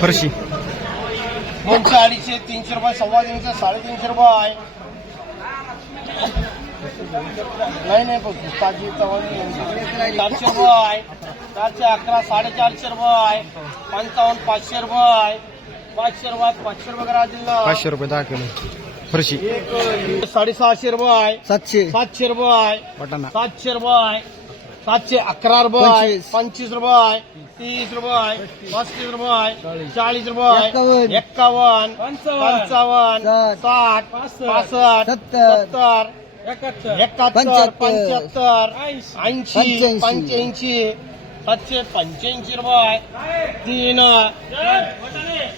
फरशी. दोनशे अडीचशे तीनशे रुपये सव्वा तीनशे साडेतीनशे रुपये नाही नाही बघ ताजी तवानी चारशे रुपये चारशे अकरा साडेचारशे रुपये पंचावन्न पाचशे रुपये पाचशे रुपये पाचशे रुपये करा जिल्हा. पाचशे रुपये दहा किलो. फरशी. एक साडेसहाशे रुपये सातशे. सातशे रुपये वाटाणा सातशे रुपये सातशे अकरा रुपये पंचवीस. पंचवीस रुपये तीस रुपये पस्तीस रुपये चाळीस रुपये एक्कावन्न. एक्कावन्न पंचावन्न साठ. साठ पासष्ट सत्तर. एकाहत्तर पंच्याहत्तर. ऐंशी पंच्याऐंशी. सातशे पंच्याऐंशी रुपये तीन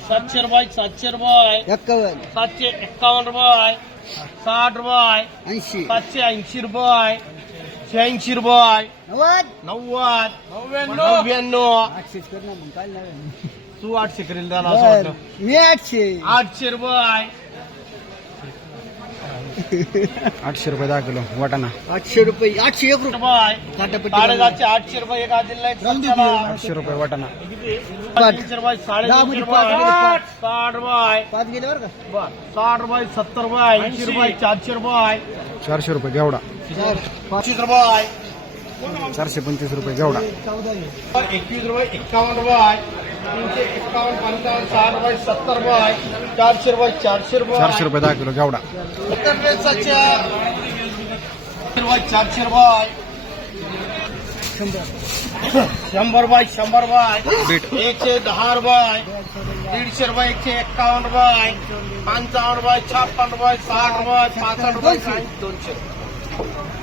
सातशे रुपये सातशे रुपये एक्कावन्न सातशे एक्कावन्न रुपये साठ रुपये ऐंशी सातशे ऐंशी रुपये शहाऐंशी रुपये. नव्वद. नव्वद. नव्याण्णव. आठशेच कर ना मग काय नाही तू आठशे करेल त्याला असं बर. वाटतं मी आठशे. आठशे रुपये. आठशे रुपये दहा किलो वाटाणा. आठशे रुपये आठशे एक रुपये. साडेसातशे आठशे रुपये एक आदिला एक राहून दे सत्याला. ते. आठशे रुपये वाटाणा. तीनशे रुपये साडेतीनशे दहा रुपये. साठ रुपये पाच गेले बरं का? साठ रुपये सत्तर रुपये ऐंशी रुपये चारशे रुपये. चारशे रुपये घेवडा. चार. पाच पच्चीस रुपये. चारशे पंचवीस रुपये गेले. एकवीस रुपये एक्कावन्न रुपये. तीनशे एक्कावन्न पंचावन्न साठ रुपये सत्तर रुपये चारशे रुपये चारशे चारशे रुपये दहा किलो उत्तर प्रदेशच्या रुपये चारशे रुपये शंभर रुपये शंभर रुपये बीट. एकशे दहा रुपये दीडशे रुपये एकशे एक्कावन्न रुपये पंचावन्न रुपये छप्पन रुपये साठ रुपये पासष्ट रुपये साठ दोनशे.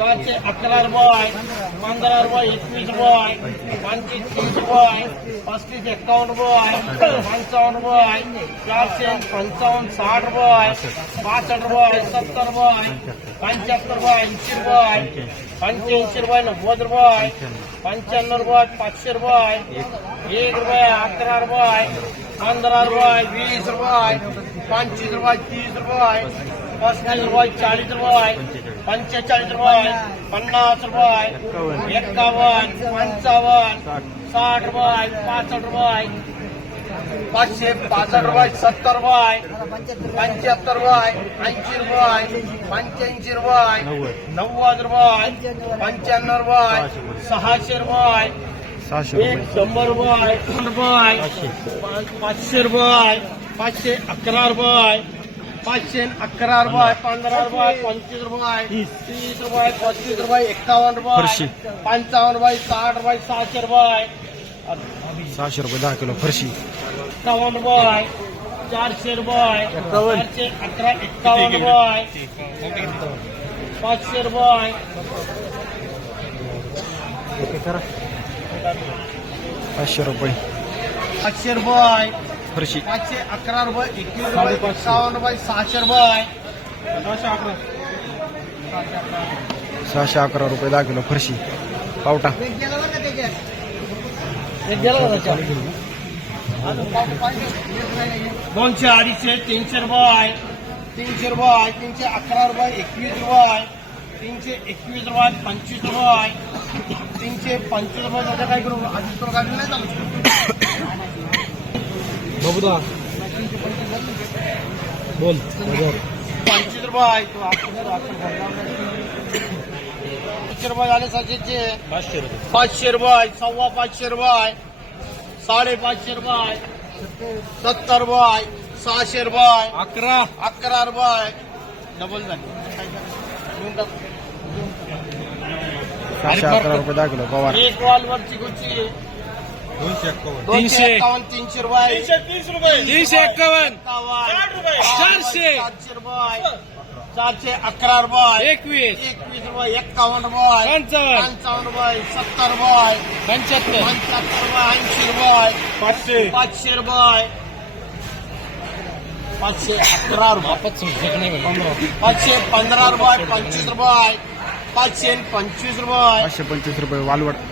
चारशे अकरा रुपये पंधरा रुपये एकवीस रुपये पंचवीस तीस रुपये पस्तीस एक्कावन्न रुपये पंचावन्न रुपये चारशे पंचावन्न साठ रुपये पासष्ट रुपये सत्तर रुपये पंच्याहत्तर रुपये ऐंशी रुपये पंच्याऐंशी रुपये नव्वद रुपये पंच्याण्णव रुपये पाचशे रुपये एक रुपये अकरा रुपये पंधरा रुपये वीस रुपये पंचवीस रुपये तीस रुपये पस्तीस रुपये चाळीस रुपये पंचेचाळीस रुपये पन्नास रुपये एक्कावन्न पंचावन्न साठ रुपये पासष्ट रुपये पाचशे पासष्ट रुपये सत्तर रुपये पंच्याहत्तर रुपये ऐंशी रुपये पंच्याऐंशी रुपये नव्वद रुपये पंच्याण्णव रुपये सहाशे रुपये एक शंभर रुपये रुपये पाचशे रुपये पाचशे अकरा रुपये पाचशे अकरा रुपये पंधरा रुपये पंचवीस रुपये तीस रुपये पस्तीस रुपये एक्कावन्न फरशी. रुपये पंचावन्न रुपये साठ रुपये सहाशे रुपये. सहाशे रुपये दहा किलो फरशी. एक्कावन्न रुपये चारशे रुपये चारशे अकरा एक्कावन्न रुपये पाचशे रुपये. पाचशे रुपये. पाचशे रुपये. फरशी. पाचशे अकरा रुपये एकवीस रुपये एक्कावन्न रुपये सहाशे रुपये सहाशे अकरा. सहाशे अकरा रुपये दहा किलो फरशी. पावटा. दोनशे अडीचशे तीनशे रुपये तीनशे रुपये तीनशे अकरा रुपये एकवीस रुपये तीनशे एकवीस रुपये पंचवीस रुपये तीनशे पंचवीस रुपये त्याचं काय करू? आधी नाही चालू बघूदा बोल पंचवीस रुपये तू. पाचशे रुपये झाले सचिनचे. पाचशे रुपये. पाचशे रुपये सव्वा पाचशे रुपये साडेपाचशे रुपये सत्तर रुपये सहाशे रुपये अकरा. अकरा रुपये डबल झाले. अकरा रुपये एक वॉलवरची गुच्ची दोनशे तीनशे रुपये. तीनशे एक्कावन्न. चारशे. चारशे. सातशे रुपये. चारशे अकरा रुपये. एकवीस. एकवीस रुपये. एक्कावन्न रुपये. पंचावन्न. पंचावन्न रुपये. सत्तर रुपये. पंच्याहत्तर. पंच्याहत्तर रुपये. ऐंशी रुपये. पाचशे. पाचशे रुपये. पाचशे अकरा रुपये. पाचशे पंधरा रुपये. पंचवीस रुपये. पाचशे पंचवीस रुपये. पाचशे पंचवीस रुपये. वालवड.